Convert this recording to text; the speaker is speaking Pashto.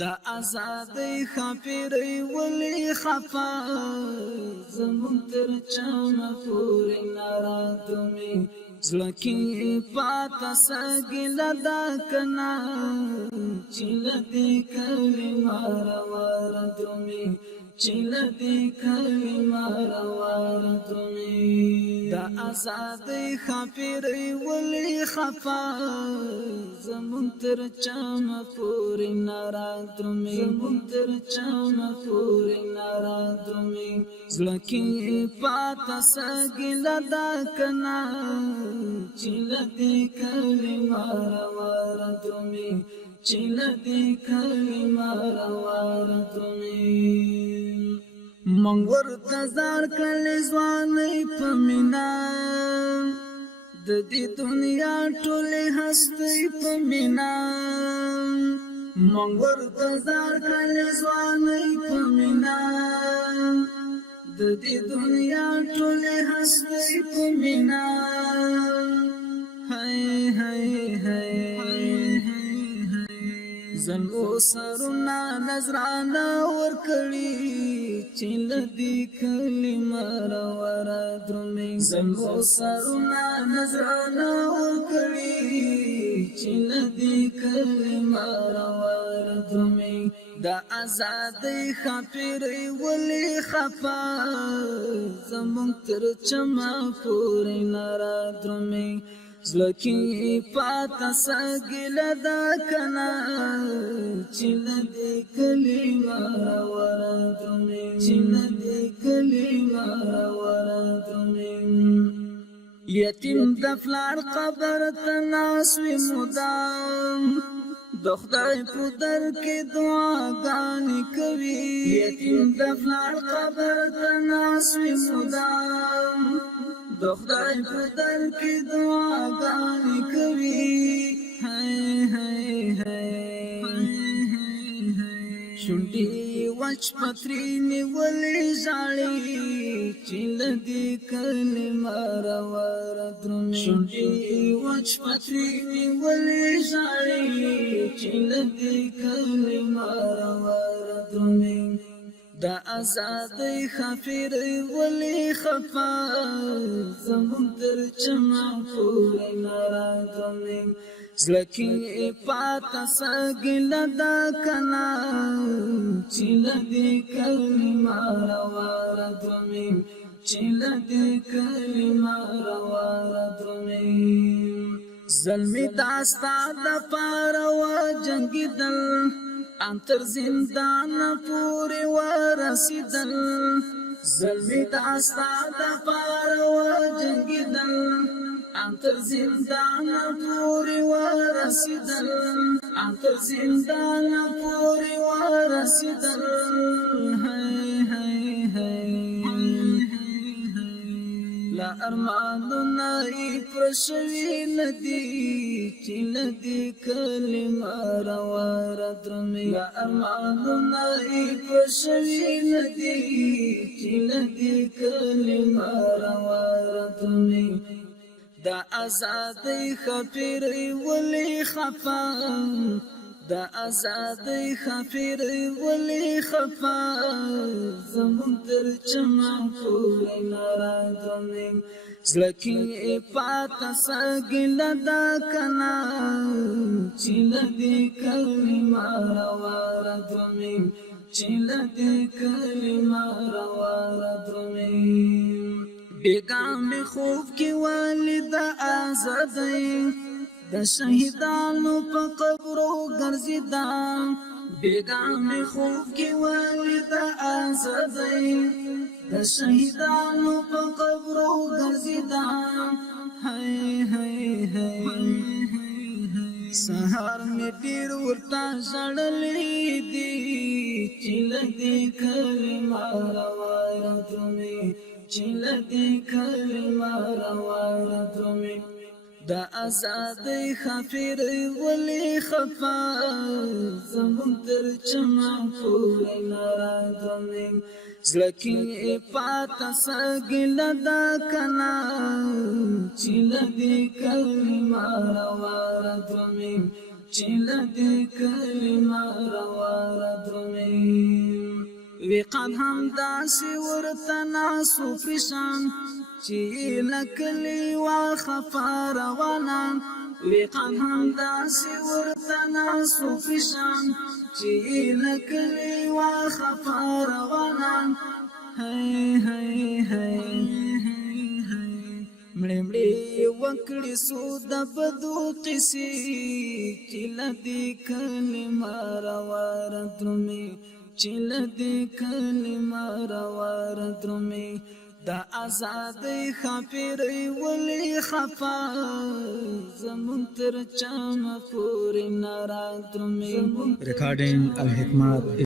دا آزادۍ خاپیرۍ ولې خفا زمون تر چانه پورې نارادومي زړه کې پاته سګله دا کنا چې له دې کلمه راوردومي چې له دې کلمه راوردومي دا آزادۍ خاپیرۍ ولې خفا زمون تر چانه پورې نارادومي زمون تر چانه پورې نارادومي زړه کې پاته سګله دا کنا چې له دې کلمه راوردومي چې له دې کلمه راوردومي مونږ ورته زار کړلې ځوانۍ په مینا د دې دنیا ټولې هستۍ په مینا مونږ ورته زار کړلې ځوانۍ په مینا د دې دنیا ټولې هستۍ په مینا هاي هاي هاي زنو سرنا نظرانا ورکړي چې لدی کلمه راوردومي زنو سرنا نظرانا ورکړي چې لدی کلمه راوردومي دا آزادۍ خاپیرۍ ولې خفا زمون تر چما پورې نارادومي زړه کې پاته سګله دا کنا چې له دې کلمه راوردومي چې له دې کلمه راوردومي یتیم د پلار قبر ته ناست وي مدام د خدای په در کې دعاګانې کوي یتیم د پلار قبر ته ناست وي مدام د خدای په در کې دعاګانې کوي هاي هاي هاي شونډې وچ پتري نیولې ژاړي چې له دې کلمه راوردومي شونډې وچ پتري نیولې ژاړي چې له دې کلمه راوردومي دا آزادۍ خاپیرۍ ولې خفا زمون تر چما پورې نارادومي زړه کې پاته سګله دا کنا چې له دې کلمه راوردومي چې له دې کلمه راوردومي زلمي داستا د پاره وجنګېدل انتر زندان پورې ورسېدل زلمي داستا د پاره وجنګېدل انتر زندان پورې ورسېدل انتر زندان پورې ورسېدل هاي هاي هاي لا ارمانونه یې پوره شوي نه دي چې له دې کلمه راوردومي لا ارمانونه یې پوره شوي نه دي چې له دې کلمه راوردومي دا آزادۍ خاپیرۍ ولې خفا دا آزادۍ خاپیرۍ ولې خفا زمون تر چما پورې نارادومي زړه کې پاته سګله دا کنا چې له دې کلمه راوردومي چې له دې کلمه راوردومي بیگا می خوب کی والد آزادۍ د شهیدانو په قبرو ګرځیدم بیگا می خوب کی والد آزادۍ د شهیدانو په قبرو ګرځیدم هاي هاي هاي سهار می ډیر ورته ژړلې دي چې له دې کلمه راوردومي چې له دې کلمه راوردومي دا آزادۍ خاپیرۍ ولې خفا زمون تر چما پورې نارادومي زړه کې پاته سګله دا کنا چې له دې کلمه راوردومي چل دې کلمه روانه درومي وی قد هم داسې ورته ناسو پریشان چې لکلی وا خفا روانه وی قد هم داسې ورته ناسو پریشان چې لکلی وا خفا روانه هی هی هی مړې مړې وکړې سو د بدو قصې چې لدې کلمه روانه درومي چې لدې کلمه روانه درومي دا آزادۍ خاپېرۍ ولې خفا زمونږ تر چمه پورې نه رادرومي. Recording Al Hikmat.